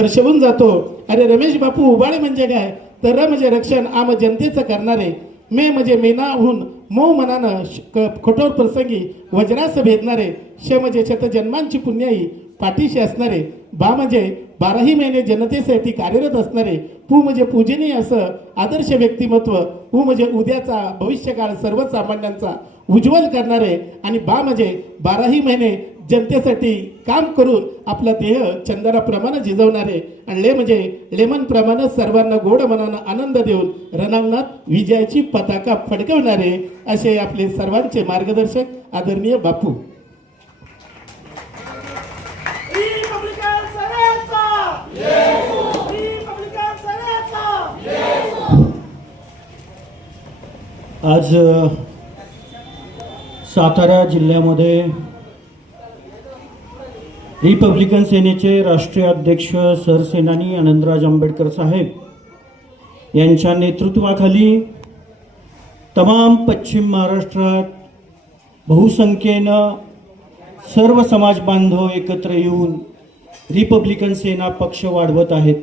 दर्शवून जातो. अरे रमेश बापू उबाळे म्हणजे काय, तर र म्हणजे रक्षण, आ म्हणजे जनतेचं करणारे, मे म्हणजे मेनाहून मऊ मनानं कठोर प्रसंगी वज्रास भेदणारे, श म्हणजे शतजन्मांची पुण्याई पाठीशी असणारे, बा म्हणजे 12ही महिने जनतेसाठी कार्यरत असणारे, पू म्हणजे पूजनीय असं आदर्श व्यक्तिमत्व, हू म्हणजे उद्याचा भविष्यकाळ सर्वसामान्यांचा उज्ज्वल करणारे, आणि बा म्हणजे 12ही महिने जनतेसाठी काम करून आपला देह चंदनाप्रमाणे झिजवणारे, आणि ले म्हणजे लेमन प्रमाणे सर्वांना गोड मनानं आनंद देऊन रणांगणात विजयाची पताका फडकवणारे, असे आपले सर्वांचे मार्गदर्शक आदरणीय बापू. आज सातारा जिल्ह्यामध्ये रिपब्लिकन सेनेचे राष्ट्रीय अध्यक्ष सरसेनानी आनंदराज आंबेडकर साहेब यांच्या नेतृत्वाखाली तमाम पश्चिम महाराष्ट्रात बहुसंख्येनं सर्व समाज बांधव एकत्र येऊन रिपब्लिकन सेना पक्ष वाढवत आहेत.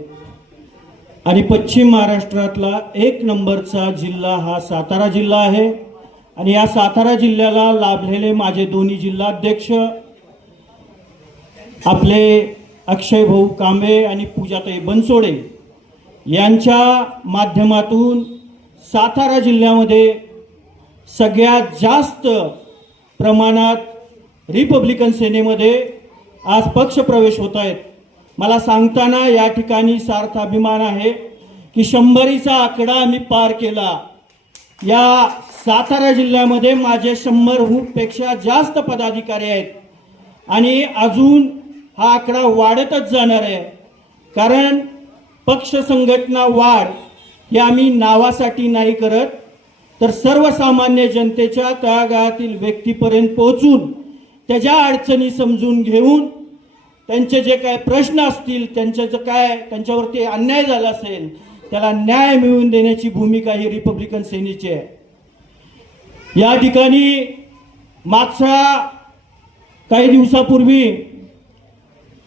आणि पश्चिम महाराष्ट्रातला 1 नंबरचा जिल्हा हा सातारा जिल्हा आहे. आणि या सातारा जिल्ह्याला लाभलेले माझे दोन्ही जिल्हाध्यक्ष आपले अक्षय भाऊ कांबे आणि पूजाताई बनसोडे यांच्या माध्यमातून सातारा जिल्ह्यामध्ये सगळ्यात जास्त प्रमाणात रिपब्लिकन सेनेमध्ये आज पक्ष प्रवेश होत आहेत. मला सांगताना या ठिकाणी सार्थ अभिमान आहे की 100चा आकडा आम्ही पार केला. या सातारा जिल्ह्यामध्ये माझे 100पेक्षा जास्त पदाधिकारी आहेत आणि अजून हा आकडा वाढतच जाणार आहे. कारण पक्ष संघटना वाढ हे आम्ही नावासाठी नाही करत, तर सर्वसामान्य जनतेच्या तळागाळातील व्यक्तीपर्यंत पोहोचून त्याच्या अडचणी समजून घेऊन त्यांचे जे काय प्रश्न असतील, त्यांच्यावरती अन्याय झाला असेल त्याला न्याय मिळवून देण्याची भूमिका ही रिपब्लिकन सेनेची आहे. या ठिकाणी मागच्या काही दिवसापूर्वी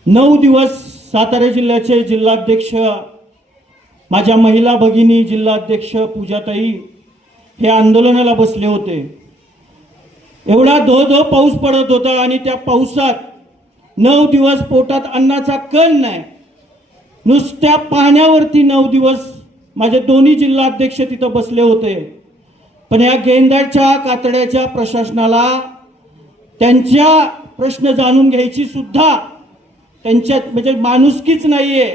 9 दिवस सातारा जिल्ह्याचे जिल्हाध्यक्ष माझ्या महिला भगिनी जिल्हाध्यक्ष पूजाताई हे आंदोलनाला बसले होते. एवढा धो पाऊस पडत होता आणि त्या पावसात 9 दिवस पोटात अन्नाचा कण नाही, नुसत्या पाण्यावरती 9 दिवस माझे दोन्ही जिल्हाध्यक्ष तिथं बसले होते. पण या गेंद्याच्या कातड्याच्या प्रशासनाला त्यांच्या प्रश्न जाणून घ्यायची सुद्धा त्यांच्यात म्हणजे माणुसकीच नाहीये.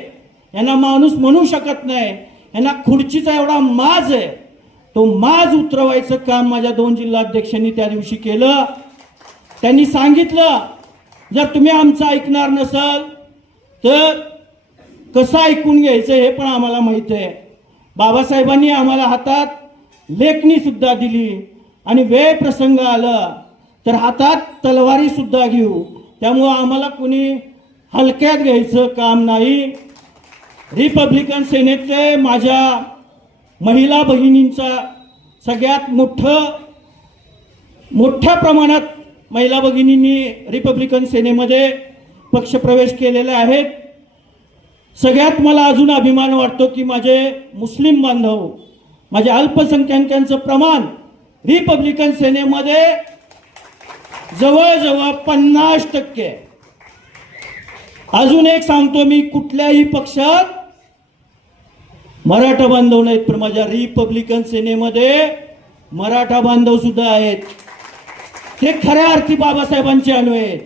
यांना माणूस म्हणू शकत नाही, यांना खुर्चीचा एवढा माज आहे. तो माज उतरवायचं काम माझ्या 2 जिल्हाध्यक्षांनी त्या दिवशी केलं. त्यांनी सांगितलं, जर तुम्ही आमचं ऐकणार नसाल तर कसं ऐकून घ्यायचं हे पण आम्हाला माहिती आहे. बाबासाहेबांनी आम्हाला हातात लेखणी सुद्धा दिली आणि वेळ प्रसंग आला तर हातात तलवारी सुद्धा घेऊ. त्यामुळं आम्हाला कुणी हलक्यात घ्यायचं काम नाही. रिपब्लिकन सेनेचे माझ्या महिला भगिनींचा सगळ्यात मोठ्या प्रमाणात महिला भगिनींनी रिपब्लिकन सेनेमध्ये पक्षप्रवेश केलेले आहेत. सगळ्यात मला अजून अभिमान वाटतो की माझे मुस्लिम बांधव, माझे अल्पसंख्याकांचं प्रमाण रिपब्लिकन सेनेमध्ये जवळजवळ 50%. अजून एक सांगतो, मी कुठल्याही पक्षात मराठा बांधव नाहीत, पण माझ्या रिपब्लिकन सेनेमध्ये मराठा बांधव सुद्धा आहेत. ते खऱ्या अर्थी बाबासाहेबांचे अणू आहेत.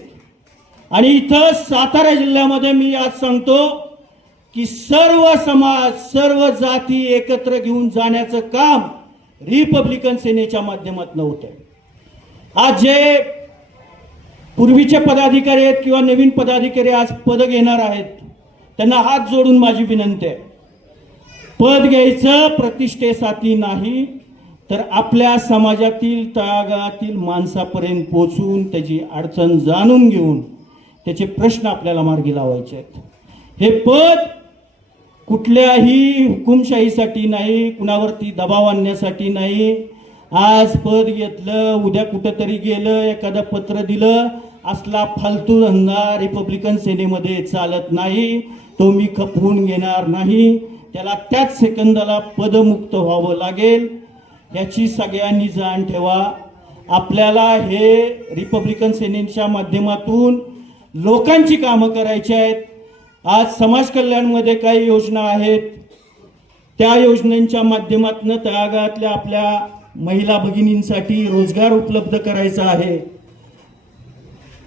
आणि इथं सातारा जिल्ह्यामध्ये मी आज सांगतो की सर्व समाज, सर्व जाती एकत्र घेऊन जाण्याचं काम रिपब्लिकन सेनेच्या माध्यमातून होतं. आज जे पूर्वीचे पदाधिकारी आहेत किंवा नवीन पदाधिकारी आज पद घेणार आहेत, त्यांना हात जोडून माझी विनंती आहे, पद घ्यायचं प्रतिष्ठेसाठी नाही, तर आपल्या समाजातील तळागाळातील माणसापर्यंत पोहोचून त्याची अडचण जाणून घेऊन त्याचे प्रश्न आपल्याला मार्गी लावायचे आहेत. हे पद कुठल्याही हुकुमशाहीसाठी नाही, कुणावरती दबाव आणण्यासाठी नाही. आज पद घेतलं, उद्या कुठंतरी गेलं, एखादं पत्र दिलं, असला फालतू धंदा रिपब्लिकन सेनेमध्ये चालत नाही. तो मी खपवून घेणार नाही. त्याला त्याच सेकंदाला पदमुक्त व्हावं लागेल, याची सगळ्यांनी जाण ठेवा. आपल्याला हे रिपब्लिकन सेनेच्या माध्यमातून लोकांची कामं करायची आहेत. आज समाज कल्याणमध्ये काही योजना आहेत, त्या योजनांच्या माध्यमातून तळागाळातल्या आपल्या महिला भगिनींसाठी रोजगार उपलब्ध करायचा आहे.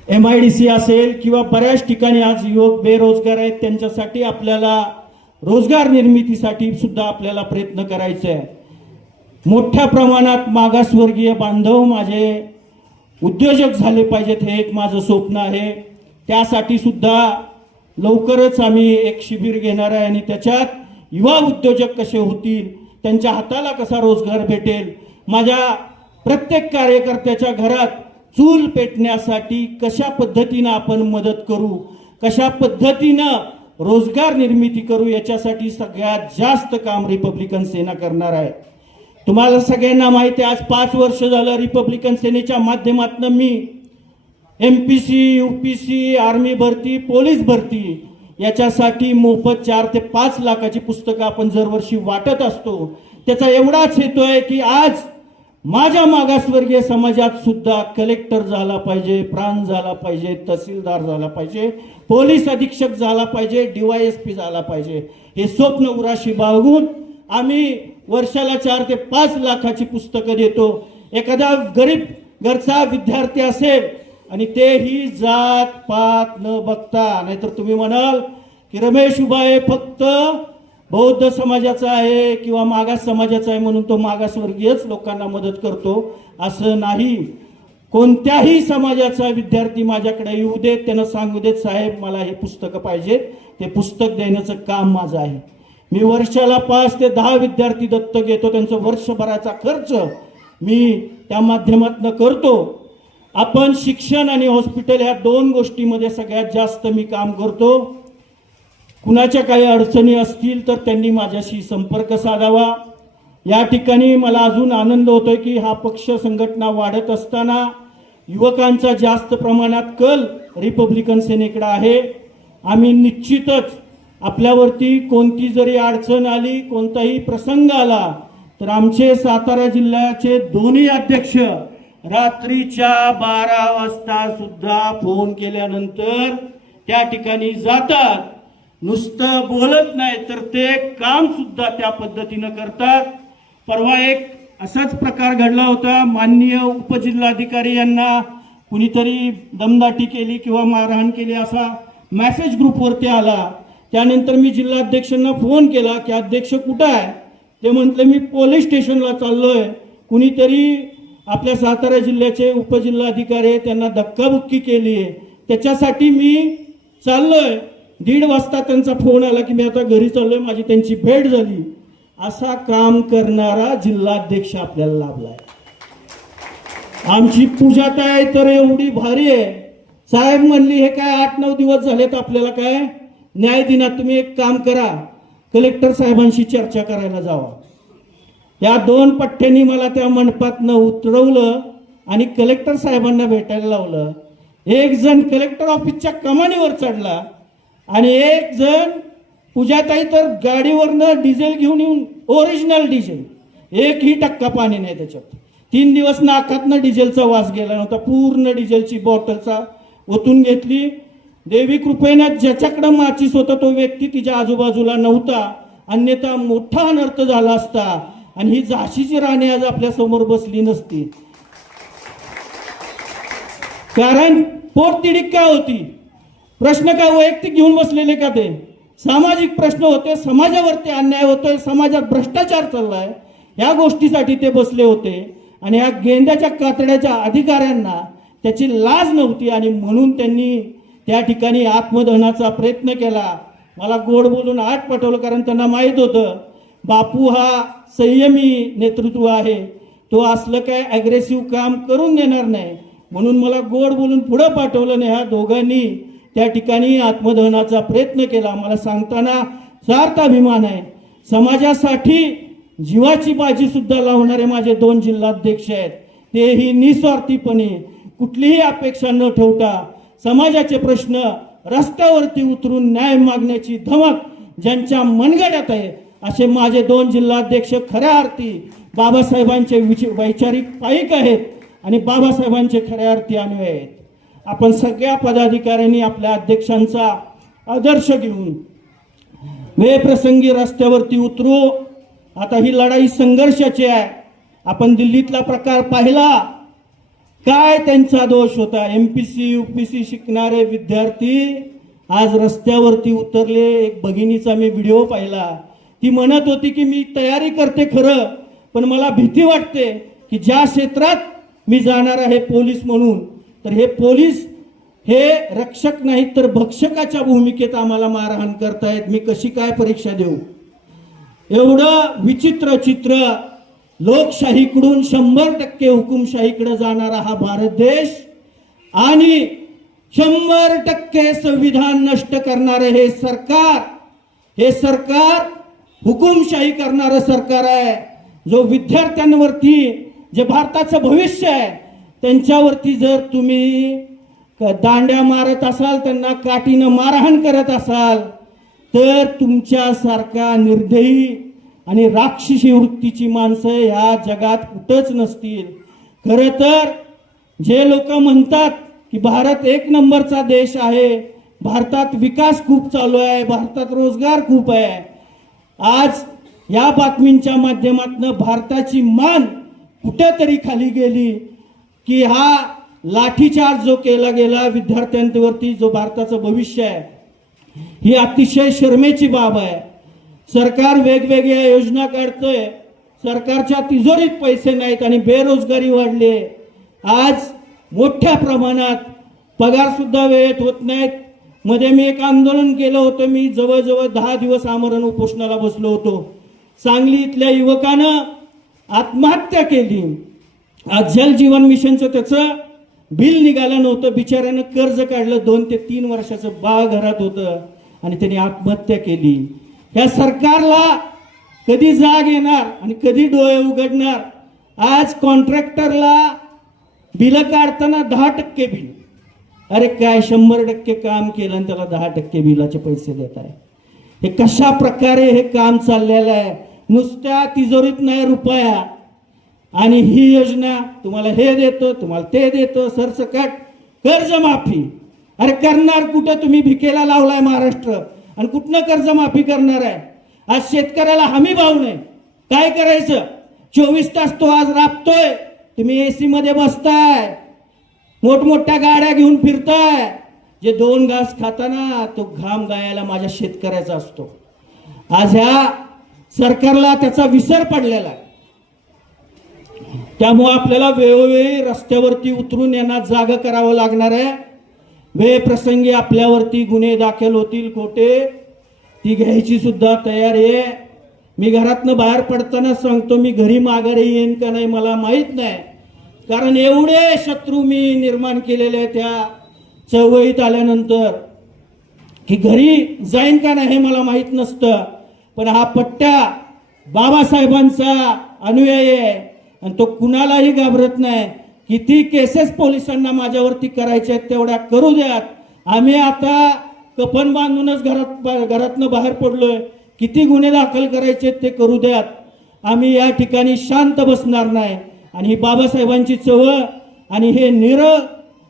MIDC असेल किंवा बऱ्याच ठिकाणी आज युवक बेरोजगार आहेत, त्यांच्यासाठी आपल्याला रोजगार निर्मितीसाठी सुद्धा आपल्याला प्रयत्न करायचे आहे. मोठ्या प्रमाणात मागासवर्गीय बांधव माझे उद्योजक झाले पाहिजेत, हे एक माझं स्वप्न आहे. त्यासाठी सुद्धा लवकरच आम्ही एक शिबिर घेणार आहे आणि त्याच्यात युवा उद्योजक कसे होतील, त्यांच्या हाताला कसा रोजगार भेटेल, माझ्या प्रत्येक कार्यकर्त्याच्या घरात चूल पेटण्यासाठी कशा पद्धतीनं आपण मदत करू, कशा पद्धतीनं रोजगार निर्मिती करू, याच्यासाठी सगळ्यात जास्त काम रिपब्लिकन सेना करणार आहे. तुम्हाला सगळ्यांना माहिती आहे, आज 5 वर्ष झालं रिपब्लिकन सेनेच्या माध्यमातून मी MPC, UPC, आर्मी भरती, पोलीस भरती याच्यासाठी मोफत 4 ते 5 लाखाची पुस्तकं आपण दरवर्षी वाटत असतो. त्याचा एवढाच हेतू आहे की आज माझ्या मागासवर्गीय समाजात सुद्धा कलेक्टर झाला पाहिजे, प्रांत झाला पाहिजे, तहसीलदार झाला पाहिजे, पोलीस अधीक्षक झाला पाहिजे, DYSP झाला पाहिजे. हे स्वप्न उराशी बाळगून आम्ही वर्षाला 4 ते 5 लाखाची पुस्तकं देतो. एखादा गरीब घरचा विद्यार्थी असेल आणि तेही जात पात न बघता, नाहीतर तुम्ही म्हणाल की रमेश उबाळे फक्त बौद्ध समाजाचा आहे किंवा मागास समाजाचा आहे म्हणून तो मागासवर्गीयच लोकांना मदत करतो, असं नाही. कोणत्याही समाजाचा विद्यार्थी माझ्याकडे येऊ देत, त्यांना सांगू देत, साहेब मला हे पुस्तकं पाहिजे, ते पुस्तक देण्याचं काम माझं आहे. मी वर्षाला 5 ते 10 विद्यार्थी दत्तक घेतो, त्यांचं वर्षभराचा खर्च मी त्या माध्यमातून करतो. आपण शिक्षण आणि हॉस्पिटल या 2 गोष्टीमध्ये सगळ्यात जास्त मी काम करतो. कुणाच्या काही अडचणी असतील तर त्यांनी माझ्याशी संपर्क साधावा. या ठिकाणी मला अजून आनंद होतोय की हा पक्ष संघटना वाढत असताना युवकांचा जास्त प्रमाणात कल रिपब्लिकन सेनेकडे आहे. आम्ही निश्चितच आपल्यावरती कोणती जरी अडचण आली, कोणताही प्रसंग आला तर आमचे सातारा जिल्ह्याचे दोन्ही अध्यक्ष रात्रीच्या 12 वाजता सुद्धा फोन केल्यानंतर त्या ठिकाणी जातात. नुसतं बोलत नाही तर ते काम सुद्धा त्या पद्धतीनं करतात. परवा एक असाच प्रकार घडला होता. माननीय उपजिल्हाधिकारी यांना कुणीतरी दमदाटी केली किंवा मारहाण केली असा मेसेज ग्रुपवरती आला. त्यानंतर मी जिल्हाध्यक्षांना फोन केला की अध्यक्ष कुठं आहे? ते म्हटले मी पोलीस स्टेशनला चाललोय. कुणीतरी आपल्या सातारा जिल्ह्याचे उपजिल्हाधिकारी त्यांना धक्काबुक्की केली आहे, त्याच्यासाठी मी चाललोय. 1:30 वाजता त्यांचा फोन आला की मी आता घरी चाललोय, माझी त्यांची भेट झाली. असा काम करणारा जिल्हाध्यक्ष आपल्याला लाभलाय. आमची पूजाताई तर एवढी भारी आहे. साहेब म्हणली हे काय 8-9 दिवस झालेत आपल्याला काय न्याय दिनात, तुम्ही एक काम करा, कलेक्टर साहेबांशी चर्चा करायला जावा. या 2 पठ्ठ्यांनी मला त्या मंडपातनं उतरवलं आणि कलेक्टर साहेबांना भेटायला लावलं. एक जण कलेक्टर ऑफिसच्या कमानीवर चढला आणि एक जण पूजाताई तर गाडीवरनं डिझेल घेऊन येऊन, ओरिजिनल डिझेल, 1ही टक्का पाणी नाही त्याच्यात. 3 दिवस नाकातनं डिझेलचा वास गेला नव्हता. पूर्ण डिझेलची बॉटलचा ओतून घेतली. देवी कृपेनं ज्याच्याकडे माचीस होता तो व्यक्ती तिच्या आजूबाजूला नव्हता, अन्यथा मोठा अनर्थ झाला असता आणि ही झाशीची राणी आज आपल्या समोर बसली नसती. कारण पोटतिडीक काय होती, प्रश्न काय वैयक्तिक घेऊन बसलेले का, ते सामाजिक प्रश्न होते. समाजावरती अन्याय होतोय, समाजात भ्रष्टाचार चाललाय, या गोष्टीसाठी ते बसले होते. आणि या गेंद्याच्या कातड्याच्या अधिकाऱ्यांना त्याची लाज नव्हती आणि म्हणून त्यांनी त्या ठिकाणी आत्मदहनाचा प्रयत्न केला. मला गोड बोलून आत पाठवलं, कारण त्यांना माहीत होतं बापू हा संयमी नेतृत्व आहे, तो असलं काय ॲग्रेसिव्ह काम करून देणार नाही. म्हणून मला गोड बोलून पुढं पाठवलं नाही. ह्या दोघांनी त्या ठिकाणी आत्मदहनाचा प्रयत्न केला. मला सांगताना सार्थ अभिमान आहे. समाजासाठी जीवाची बाजी सुद्धा लावणारे माझे 2 जिल्हाध्यक्ष आहेत. तेही निस्वार्थीपणे, कुठलीही अपेक्षा न ठेवता समाजाचे प्रश्न रस्त्यावरती उतरून न्याय मागण्याची धमक ज्यांच्या मनगड्यात आहे असे माझे 2 जिल्हाध्यक्ष खऱ्या अर्थी बाबासाहेबांचे वैचारिक पाईक आहेत आणि बाबासाहेबांचे खऱ्या अर्थी अन्वय आहेत. आपण सगळ्या पदाधिकाऱ्यांनी आपल्या अध्यक्षांचा आदर्श घेऊन वेळप्रसंगी रस्त्यावरती उतरू. आता ही लढाई संघर्षाची आहे. आपण दिल्लीतला प्रकार पाहिला, काय त्यांचा दोष होता. MPC UPC शिकणारे विद्यार्थी आज रस्त्यावरती उतरले. एक भगिनीचा मी व्हिडिओ पाहिला, ती म्हणत होती की मी तयारी करते खरं, पण मला भीती वाटते की ज्या क्षेत्रात मी जाणार आहे पोलीस म्हणून, तर हे पोलीस हे रक्षक नाहीत तर भक्षकाच्या भूमिकेत आम्हाला मारहाण करतायत. मी कशी काय परीक्षा देऊ. एवढं विचित्र चित्र. लोकशाहीकडून 100% हुकुमशाहीकडे जाणारा हा भारत देश आणि 100% संविधान नष्ट करणारे हे सरकार हुकुमशाही करणारं सरकार आहे. जो विद्यार्थ्यांवरती, जे भारताचं भविष्य आहे त्यांच्यावरती जर तुम्ही दांड्या मारत असाल, त्यांना काठीनं मारहाण करत असाल, तर तुमच्यासारखा निर्दयी आणि राक्षसी वृत्तीची माणसं ह्या जगात कुठंच नसतील. खरं तर जे लोक म्हणतात की भारत 1 नंबरचा देश आहे, भारतात विकास खूप चालू आहे, भारतात रोजगार खूप आहे, आज या बातमींच्या माध्यमातून भारताची मान कुठेतरी खाली गेली की हा लाठीचार्ज जो केला गेला विद्यार्थ्यांवरती, जो भारताचं भविष्य आहे, ही अतिशय शरमेची बाब आहे. सरकार वेगवेगळ्या योजना काढतोय, सरकारच्या तिजोरीत पैसे नाहीत आणि बेरोजगारी वाढली. आज मोठ्या प्रमाणात पगार सुद्धा वेळेत होत नाहीत. मध्ये मी एक आंदोलन केलं होतं. मी जवळजवळ 10 दिवस आमरण उपोषणाला बसलो होतो. सांगली इथल्या युवकानं आत्महत्या केली. आज जल जीवन मिशनचं त्याचं बिल निघालं नव्हतं. बिचाऱ्यानं कर्ज काढलं. 2 ते 3 वर्षाचं बाळ घरात होतं आणि त्यांनी आत्महत्या केली. या सरकारला कधी जाग येणार आणि कधी डोळे उघडणार. आज कॉन्ट्रॅक्टरला बिल काढताना 10% बिल. अरे काय 100% काम केलं आणि त्याला 10% बिलाचे पैसे देत आहे. हे कशा प्रकारे हे काम चाललेलं आहे. नुसत्या तिजोरीत नाही रुपया. आणि ही योजना तुम्हाला हे देतो, तुम्हाला ते देतो, सरसकट कर्जमाफी. अरे करणार कुठं तुम्ही? भिकेला लावलाय महाराष्ट्र आणि कुठनं कर्जमाफी करणार आहे? आज शेतकऱ्याला हमी भाव नाही. काय करायचं? 24 तास तो आज राबतोय. तुम्ही AC मध्ये बसताय, मोठमोठ्या गाड्या घेऊन फिरताय. जे 2 घास खाताना तो घाम गायला माझ्या शेतकऱ्याचा असतो. आज ह्या सरकारला त्याचा विसर पडलेला आहे. त्यामुळे आपल्याला वेळोवेळी रस्त्यावरती उतरून यांना जागा करावं लागणार आहे. वेळ प्रसंगी आपल्यावरती गुन्हे दाखल होतील खोटे, ती घ्यायची सुद्धा तयारी आहे. मी घरातनं बाहेर पडताना सांगतो, मी घरी माघारी येईन का नाही मला माहीत नाही. कारण एवढे शत्रू मी निर्माण केलेले आहे त्या चळवळीत आल्यानंतर, की घरी जाईन का नाही हे मला माहीत नसतं. पण हा पट्ट्या बाबासाहेबांचा अनुयायी आहे आणि तो कुणालाही घाबरत नाही. किती केसेस पोलिसांना माझ्यावरती करायचे आहेत तेवढ्या करू द्यात. आम्ही आता कफन बांधूनच घरातनं बाहेर पडलोय. किती गुन्हे दाखल करायचे ते करू द्यात. आम्ही या ठिकाणी शांत बसणार नाही. आणि ही बाबासाहेबांची चळवळ आणि हे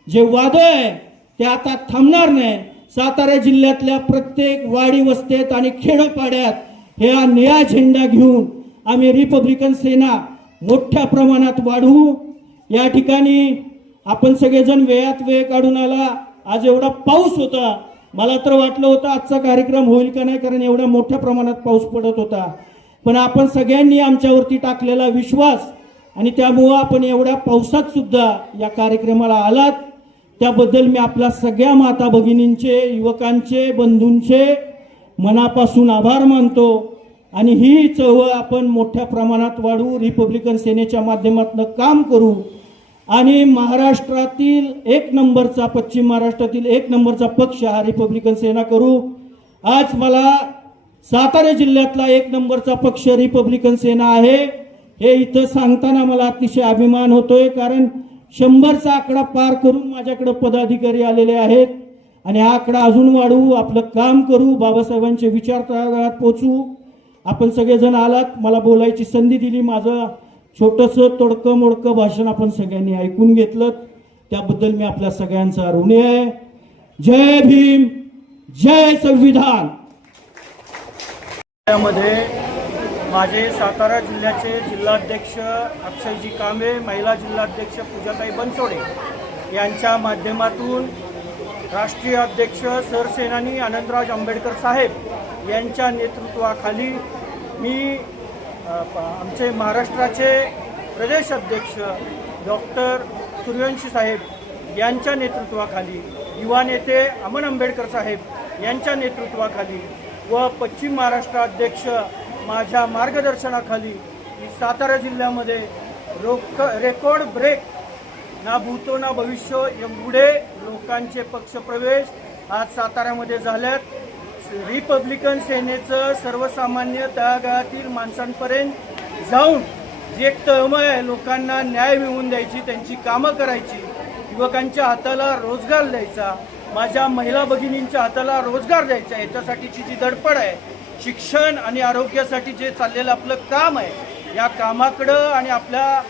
जे वादळ आहे ते आता थांबणार नाही. सातारा जिल्ह्यातल्या प्रत्येक वाडी वस्त्यात आणि खेडोपाड्यात हा निळा झेंडा घेऊन आम्ही रिपब्लिकन सेना मोठ्या प्रमाणात वाढवू. या ठिकाणी आपण सगळेजण वेळात वेळ काढून आला. आज एवढा पाऊस होता, मला तर वाटलं होतं आजचा कार्यक्रम होईल का नाही, कारण एवढ्या मोठ्या प्रमाणात पाऊस पडत होता. पण आपण सगळ्यांनी आमच्यावरती टाकलेला विश्वास आणि त्यामुळं आपण एवढ्या पावसात सुद्धा या कार्यक्रमाला आलात, त्याबद्दल मी आपल्या सगळ्या माता भगिनींचे, युवकांचे, बंधूंचे मनापासून आभार मानतो. आणि ही चळवळ आपण मोठ्या प्रमाणात वाढवू, रिपब्लिकन सेनेच्या माध्यमातून काम करू आणि महाराष्ट्रातील 1 नंबरचा, पश्चिम महाराष्ट्रातील 1 नंबरचा पक्ष हा रिपब्लिकन सेना करू. आज मला सातारा जिल्ह्यातला 1 नंबरचा पक्ष रिपब्लिकन सेना आहे हे इथं सांगताना मला अतिशय अभिमान होतोय. कारण 100चा आकडा पार करून माझ्याकडे पदाधिकारी आलेले आहेत आणि हा आकडा अजून वाढवू, आपलं काम करू, बाबासाहेबांचे विचार तळागाळात पोचवू. आपण सगळेजण आलात, मला बोलायची संधी दिली, माझं छोटंसं तोडकं मोडकं भाषण आपण सगळ्यांनी ऐकून घेतलं, त्याबद्दल मी आपल्या सगळ्यांचा ऋणी आहे. जय भीम, जय संविधान. त्यामध्ये माझे सातारा जिल्ह्याचे जिल्हाध्यक्ष अक्षयजी कांबळे, महिला जिल्हाध्यक्ष पूजाताई बनसोडे यांच्या माध्यमातून राष्ट्रीय अध्यक्ष सरसेनानी आनंदराज आंबेडकर साहेब यांच्या नेतृत्वाखाली मी आमचे महाराष्ट्राचे प्रदेश अध्यक्ष डॉक्टर सूर्यवंशी साहेब यांच्या नेतृत्वाखाली, युवा नेते अमन आंबेडकर साहेब यांच्या नेतृत्वाखाली व पश्चिम महाराष्ट्र अध्यक्ष माझ्या मार्गदर्शनाखाली सातारा जिल्ह्यामध्ये रेकॉर्ड ब्रेक ना भूतो ना भविष्य एवढे लोकांचे पक्षप्रवेश आज साताऱ्यामध्ये झाल्यात. रिपब्लिकन सेनेचं सर्वसामान्य तळागाळातील माणसांपर्यंत जाऊन जे एक तळमळ आहे, लोकांना न्याय मिळवून द्यायची, त्यांची कामं करायची, युवकांच्या हाताला रोजगार द्यायचा, माझ्या महिला भगिनींच्या हाताला रोजगार द्यायचा, याच्यासाठीची जी धडपड आहे, शिक्षण आणि आरोग्यासाठी जे चाललेलं आपलं काम आहे, या कामाकडं आणि आपल्या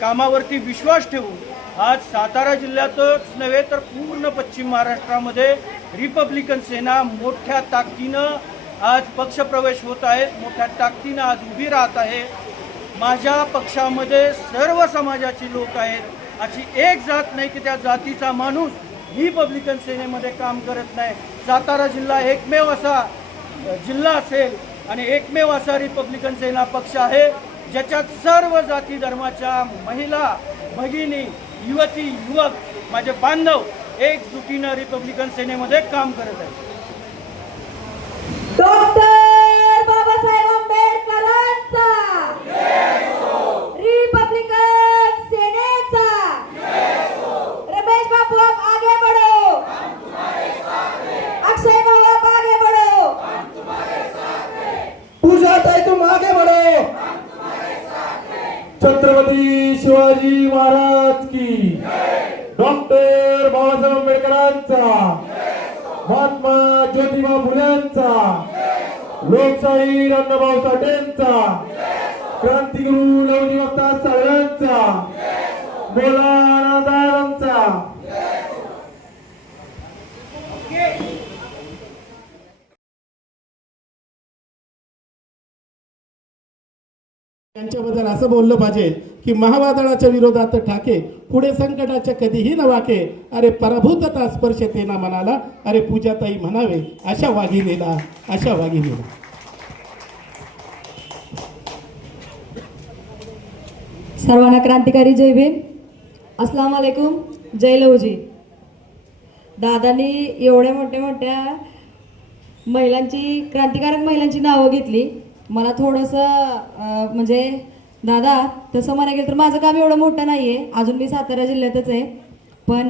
कामावरती विश्वास ठेवून आज सातारा जिल्ह्यातच नव्हे तर पूर्ण पश्चिम महाराष्ट्रामध्ये रिपब्लिकन सेना मोठ्या ताकदीनं आज पक्षप्रवेश होत आहे, मोठ्या ताकदीनं आज उभी राहत आहे. माझ्या पक्षामध्ये सर्व समाजाची लोक आहेत, अशी एक जात नाही की त्या जातीचा माणूस रिपब्लिकन सेनेमध्ये काम करत नाही. सातारा जिल्हा एकमेव असा जिल्हा असेल आणि एकमेव असा रिपब्लिकन सेना पक्ष आहे ज्याच्यात सर्व जाती धर्माच्या महिला भगिनी, युवती, युवक, माझे बांधव एकजुटीनं रिपब्लिकन सेनेमध्ये काम करत आहेत. डॉक्टर बाबासाहेब आंबेडकरांचा रिपब्लिकन सेनेचा रमेश बापू आप आगे बढ़ो, अक्षय भाऊ आप आगे बढ़ो, पूजाताई तुम आगे बढ़ो. छत्रपती शिवाजी महाराज की, डॉक्टर बाबासाहेब आंबेडकरांचा, महात्मा ज्योतिबा फुलेंचा, लोकशाहीर अण्णाभाऊ साठेंचा, क्रांतिगुरु लवजी वक्ता साहेबांचा, बोलादारांचा. त्यांच्याबद्दल असं बोललं पाहिजे की महावादळाच्या विरोधात ठाके, पुढे संकटाच्या कधीही न वाके, अरे पराभूतता स्पर्श तेना मनाला, अरे पूजाताई म्हणावे अशा वाघिणीला, अशा वाघिणीला. सर्वांना क्रांतिकारी जय भीम, अस्सलाम वालेकुम, जय लवजी. दादांनी एवढ्या मोठ्या महिलांची, क्रांतिकारक महिलांची नावं घेतली. मला थोडंसं म्हणजे दादा तसं म्हणायला गेलं तर माझं काम एवढं मोठं नाही आहे, अजून मी सातारा जिल्ह्यातच आहे, पण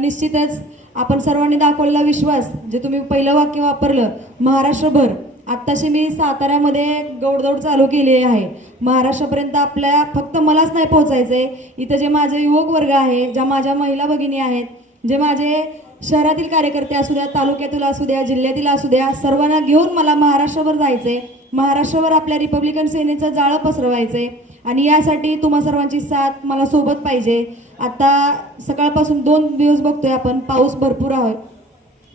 निश्चितच आपण सर्वांनी दाखवलेला विश्वास, जे तुम्ही पहिलं वाक्य वापरलं महाराष्ट्रभर, आत्ताशी मी साताऱ्यामध्ये गौडदौड चालू केली आहे. महाराष्ट्रापर्यंत आपल्या फक्त मलाच नाही पोहोचायचं आहे, इथं जे माझे युवक वर्ग आहे, ज्या माझ्या महिला भगिनी आहेत, जे माझे शहरातील कार्यकर्ते असू द्या, तालुक्यातील असू द्या, जिल्ह्यातील असू द्या, सर्वांना घेऊन मला महाराष्ट्रभर जायचंय. महाराष्ट्रावर आपल्या रिपब्लिकन सेनेचं जाळं पसरवायचंय आणि यासाठी तुम्हा सर्वांची साथ मला सोबत पाहिजे. आता सकाळपासून 2 दिवस बघतोय आपण, पाऊस भरपूर आहे.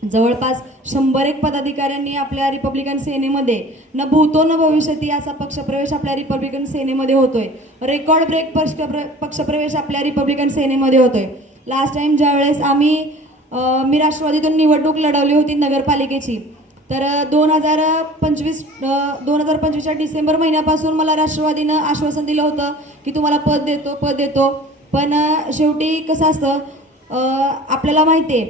जवळपास 101 पदाधिकाऱ्यांनी आपल्या रिपब्लिकन सेनेमध्ये न भूतो न भविष्यती असा पक्षप्रवेश आपल्या रिपब्लिकन सेनेमध्ये होतोय. रेकॉर्ड ब्रेक पक्षप्रवेश आपल्या रिपब्लिकन सेनेमध्ये होतोय. लास्ट टाइम ज्यावेळेस मी राष्ट्रवादीतून निवडणूक लढवली होती नगरपालिकेची, तर 2025च्या डिसेंबर महिन्यापासून मला राष्ट्रवादीनं आश्वासन दिलं होतं की तुम्हाला पद देतो. पण शेवटी कसं असतं, आपल्याला माहिती आहे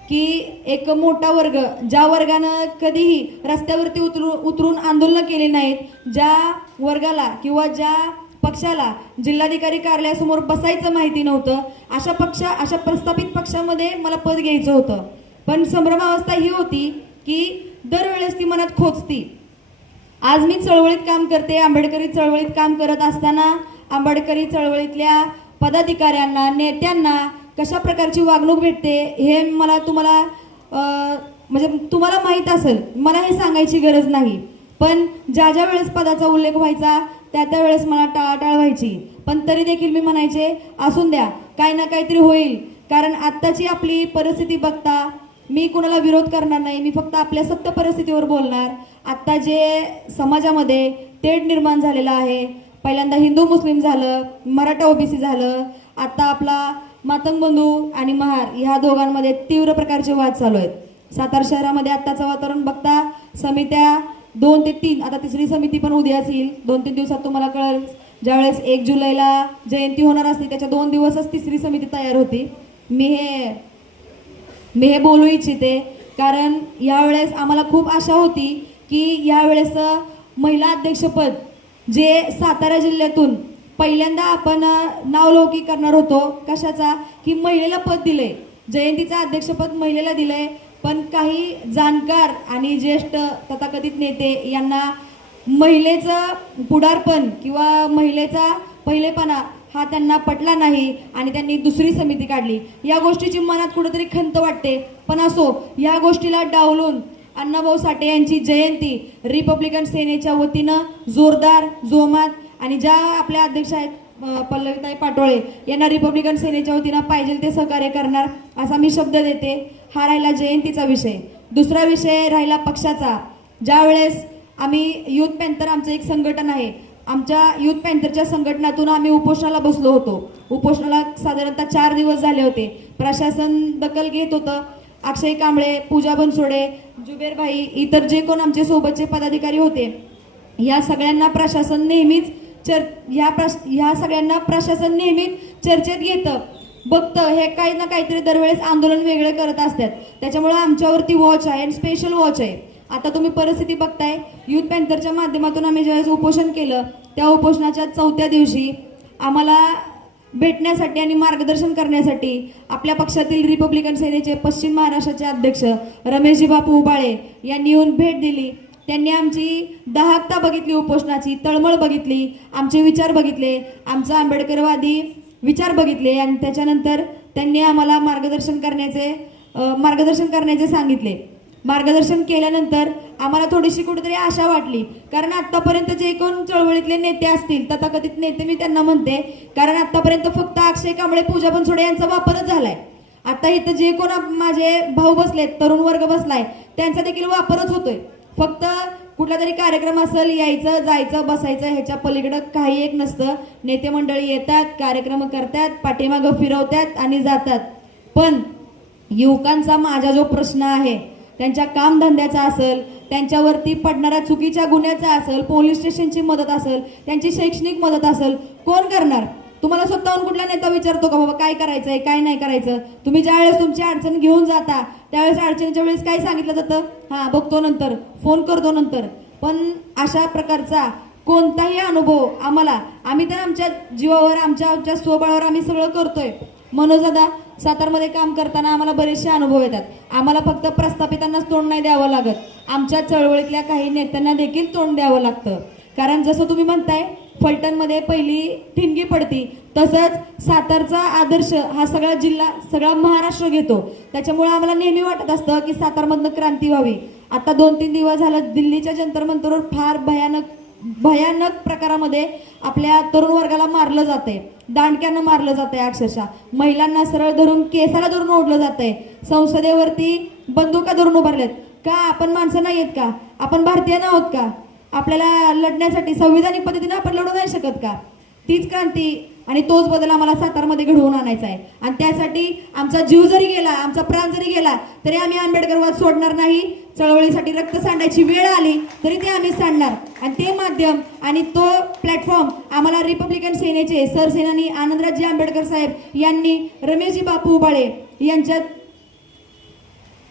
की एक मोठा वर्ग, ज्या वर्गानं कधीही रस्त्यावरती उतरून आंदोलनं केली नाहीत, ज्या वर्गाला किंवा ज्या पक्षाला जिल्हाधिकारी कार्यालयासमोर बसायचं माहिती नव्हतं, अशा प्रस्थापित पक्षामध्ये मला पद घ्यायचं होतं. पण संभ्रमावस्था ही होती की दरवेळेस ती मनात खोचती. आज मी चळवळीत काम करते, आंबेडकरी चळवळीत काम करत असताना आंबेडकरी चळवळीतल्या पदाधिकाऱ्यांना, नेत्यांना कशा प्रकारची वागणूक भेटते हे मला तुम्हाला म्हणजे तुम्हाला माहीत असेल, मला हे सांगायची गरज नाही, पण ज्या ज्या वेळेस पदाचा उल्लेख व्हायचा त्या वेळेस मला टाळाटाळ व्हायची. पण तरी देखील मी म्हणायचे असून द्या, काही ना काहीतरी होईल. कारण आत्ताची आपली परिस्थिती बघता मी कुणाला विरोध करणार नाही, मी फक्त आपल्या सत्य परिस्थितीवर बोलणार. आत्ता जे समाजामध्ये तेढ निर्माण झालेला आहे, पहिल्यांदा हिंदू मुस्लिम झालं, मराठा ओबीसी झालं, आता आपला मातंग बंधू आणि महार ह्या दोघांमध्ये तीव्र प्रकारचे वाद चालू आहेत. सातारा शहरामध्ये आत्ताचं वातावरण बघता समित्या 2 ते 3, आता तिसरी समिती पण उद्याच येईल, 2-3 दिवसात तुम्हाला कळेल. ज्यावेळेस 1 जुलैला जयंती होणार असते त्याच्या 2 दिवसच तिसरी समिती तयार होती. मी हे बोलू इच्छिते, कारण यावेळेस आम्हाला खूप आशा होती की यावेळेस महिला अध्यक्षपद जे सातारा जिल्ह्यातून पहिल्यांदा आपण नावलौकिक करणार होतो. कशाचा? की महिलेला पद दिले, जयंतीचं अध्यक्षपद महिलेला दिलंय. पण काही जाणकार आणि ज्येष्ठ तथाकथित नेते यांना महिलेचं पुढारपण किंवा महिलेचा पहिलेपणा हा त्यांना पटला नाही आणि त्यांनी दुसरी समिती काढली. या गोष्टीची मनात कुठेतरी खंत वाटते. पण असो, या गोष्टीला डावलून अण्णाभाऊ साठे यांची जयंती रिपब्लिकन सेनेच्या वतीनं जोरदार जोमात, आणि ज्या आपल्या अध्यक्ष आहेत पल्लवीताई पाटोळे यांना रिपब्लिकन सेनेच्या वतीनं पाहिजे ते सहकार्य करणार असा मी शब्द देते. हा राहिला जयंतीचा विषय. दुसरा विषय राहिला पक्षाचा. ज्यावेळेस आम्ही युथ पॅन्थर आमचं एक संघटन आहे, आमच्या युथ पॅन्थरच्या संघटनातून आम्ही उपोषणाला बसलो होतो. उपोषणाला साधारणतः 4 दिवस झाले होते. प्रशासन दखल घेत होतं. अक्षय कांबळे, पूजा बनसोडे, जुबेर भाई, इतर जे कोण आमचे सोबतचे पदाधिकारी होते, या सगळ्यांना प्रशासन नेहमीच प्रशासन नेहमीच चर्चेत घेतं, बघतं. हे काही ना काहीतरी दरवेळेस आंदोलन वेगळे करत असतात. त्याच्यामुळे आमच्यावरती वॉच आहे आणि स्पेशल वॉच आहे. आता तुम्ही परिस्थिती बघताय. युथ पॅन्थरच्या माध्यमातून आम्ही ज्यावेळेस उपोषण केलं त्या उपोषणाच्या 4थ्या दिवशी आम्हाला भेटण्यासाठी आणि मार्गदर्शन करण्यासाठी आपल्या पक्षातील रिपब्लिकन सेनेचे पश्चिम महाराष्ट्राचे अध्यक्ष रमेशजी बापू उबाळे यांनी येऊन भेट दिली. त्यांनी आमची दाहकता बघितली, उपोषणाची तळमळ बघितली, आमचे विचार बघितले, आमचा आंबेडकरवादी विचार बघितले आणि त्याच्यानंतर त्यांनी आम्हाला मार्गदर्शन करण्याचे सांगितले. मार्गदर्शन केल्यानंतर आम्हाला थोडीशी कुठेतरी आशा वाटली, कारण आतापर्यंत जे कोण चळवळीतले नेते असतील, तथाकथित नेते मी त्यांना म्हणते, कारण आतापर्यंत फक्त अक्षय कांबळे, पूजा बनसोडे यांचा वापरच झालाय. आता इथं जे कोण माझे भाऊ बसलेत, तरुण वर्ग बसलाय, त्यांचा देखील वापरच होतोय. फक्त कुठला तरी कार्यक्रम असेल, यायचं जायचं बसायचं, ह्याच्या पलीकडं काही एक नसतं. नेते मंडळी येतात, कार्यक्रम करतात, पाठीमागं फिरवतात आणि जातात. पण युवकांचा माझा जो प्रश्न आहे, त्यांच्या कामधंद्याचा असेल, त्यांच्यावरती पडणाऱ्या चुकीच्या गुन्ह्याचा असेल, पोलीस स्टेशनची मदत असेल, त्यांची शैक्षणिक मदत असेल, कोण करणार? तुम्हाला स्वतःहून कुठला नेता विचारतो का बाबा काय करायचंय काय नाही करायचं? तुम्ही ज्यावेळेस तुमची अडचण घेऊन जाता त्यावेळेस अडचणीच्या वेळेस काय सांगितलं जातं? हां, बघतो नंतर, फोन करतो नंतर. पण अशा प्रकारचा कोणताही अनुभव आम्ही तर आमच्या जीवावर, आमच्या स्वबळावर आम्ही सगळं करतोय. मनोज दादा, सातारमध्ये काम करताना आम्हाला बरेचसे अनुभव येतात. आम्हाला फक्त प्रस्थापितांनाच तोंड नाही द्यावं लागत, आमच्या चळवळीतल्या काही नेत्यांना देखील तोंड द्यावं लागतं. कारण जसं तुम्ही म्हणताय फलटणमध्ये पहिली ठिणगी पडती, तसंच सातारचा आदर्श हा सगळा जिल्हा, सगळा महाराष्ट्र घेतो. त्याच्यामुळे आम्हाला नेहमी वाटत असतं की सातारमधनं क्रांती व्हावी. आता 2-3 दिवस झालं दिल्लीच्या जंतर मंतरवर फार भयानक प्रकारामध्ये आपल्या तरुण वर्गाला मारलं जातंय, दांडक्यानं मारलं जातंय. अक्षरशः महिलांना सरळ धरून केसाला धरून ओढलं जातंय. संसदेवरती बंदुका धरून उभारल्यात. का आपण माणसं नाही आहेत का? आपण भारतीय नाही आहोत का? आपल्याला लढण्यासाठी संविधानिक पद्धतीने आपण लढू नाही शकत का? तीच क्रांती आणि तोच बदल आम्हाला सातारमध्ये घडवून आणायचा आहे. आणि त्यासाठी आमचा जीव जरी गेला, आमचा प्राण जरी गेला, तरी आम्ही आंबेडकरवाद सोडणार नाही. चळवळीसाठी रक्त सांडायची वेळ आली तरी ते आम्ही सांडणार. आणि ते माध्यम आणि तो प्लॅटफॉर्म आम्हाला रिपब्लिकन सेनेचे सरसेनानी आनंदराजे आंबेडकर साहेब यांनी रमेशजी बापू उबाळे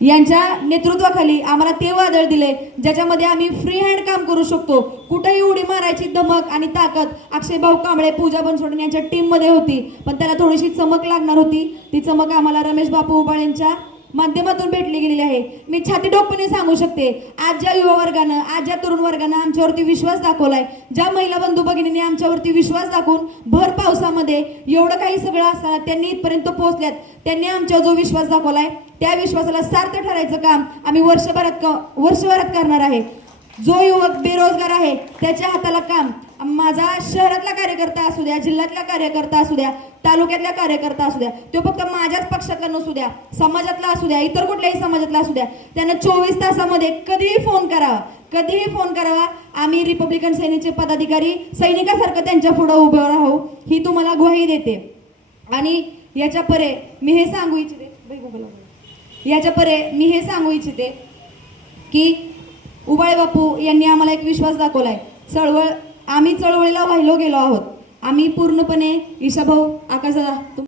यांच्या नेतृत्वाखाली आम्हाला ते वादळ दिले, ज्याच्यामध्ये आम्ही फ्री हँड काम करू शकतो. कुठेही उडी मारायची धमक आणि ताकद अक्षयभाऊ कांबळे, पूजा बनसोडे यांच्या टीममध्ये होती. पण त्याला थोडीशी चमक लागणार होती. ती चमक आम्हाला रमेश बापू उबाळेंच्या माध्यमातून भेटली गेलेली आहे. मी छाती ठोकपणे सांगू शकते, आज ज्या युवा वर्गानं, आज ज्या तरुण वर्गानं आमच्यावरती विश्वास दाखवलाय, ज्या महिला बंधू भगिनींनी आमच्यावरती विश्वास दाखवून भर पावसामध्ये एवढं काही सगळं असताना त्यांनी इथपर्यंत पोहोचल्यात, त्यांनी आमच्यावर जो विश्वास दाखवलाय त्या विश्वासाला सार्थ ठरायचं काम आम्ही वर्षभरात करणार आहे. जो युवक बेरोजगार आहे त्याच्या हाताला काम, माझा शहरातला कार्यकर्ता असू द्या, जिल्ह्यातला कार्यकर्ता असू द्या, तालुक्यातला कार्यकर्ता असू द्या, तो फक्त माझ्याच पक्षातला नसू द्या, समाजातला असू द्या, इतर कुठल्याही समाजातला असू द्या, त्यानं 24 तासामध्ये कधीही फोन करावा. आम्ही रिपब्लिकन सेनेचे पदाधिकारी सैनिकासारखं त्यांच्या पुढे उभे राहू ही तुम्हाला ग्वाही देते. आणि याच्या परे मी हे सांगू इच्छिते की उबाळे बापू यांनी आम्हाला एक विश्वास दाखवलाय. आम्ही चळवळीला वाहिलो गेलो आहोत. आम्ही पूर्णपणे ईशाभाऊ आकाशदादा